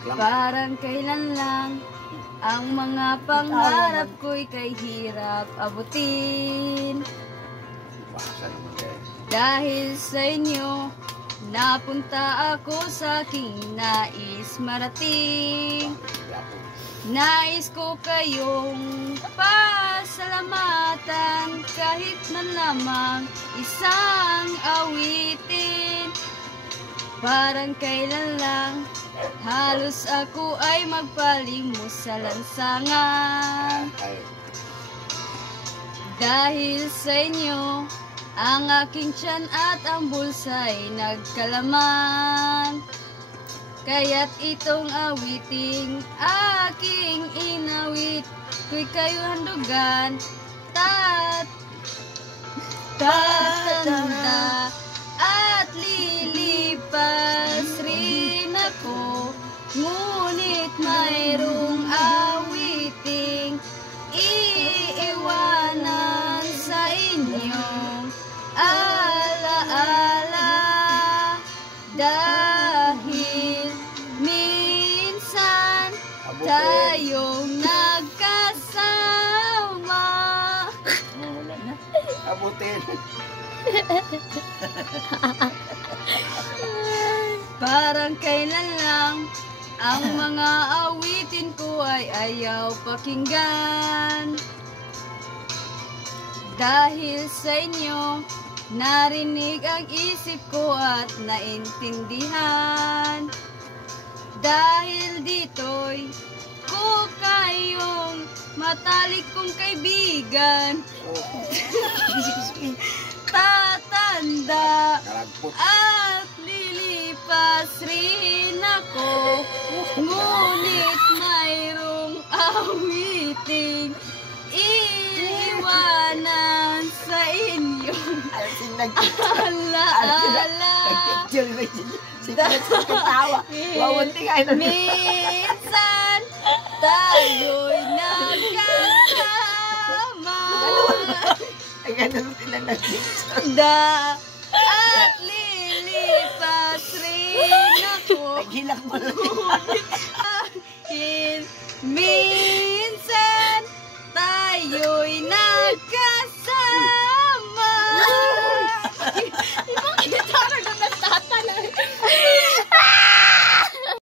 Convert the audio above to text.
Parang kailan lang ang mga pangarap ko'y kay hirap abutin. Dahil sa inyo, napunta ako sa aking nais marating. Nais ko kayong pasalamatan kahit man lamang isang awitin. Parang kailan lang halos ako ay magpalimos sa lansangan. Dahil sa inyo, ang aking tiyan at ang bulsa'y nagkalaman. Kaya't itong awiting aking inawit, ko'y kayo handugan, tatanda at lilipas rin ako. Ngunit mayroong awiting iiwanan sa inyong alaala. Dahil minsan tayong nagkasama. Abutin. Parang kailan lang ang mga awitin ko ay ayaw pakinggan. Dahil sa inyo, narinig ang isip ko at naintindihan. Dahil dito'y ko kayong matalik kong kaibigan. Tatanda at lilipas rin ako. Ngunit mayroong awiting iiwanan sa inyo. Alaala. Minsan tayo'y nagkasama. At lilipas rin ako. Naghilak mo lang.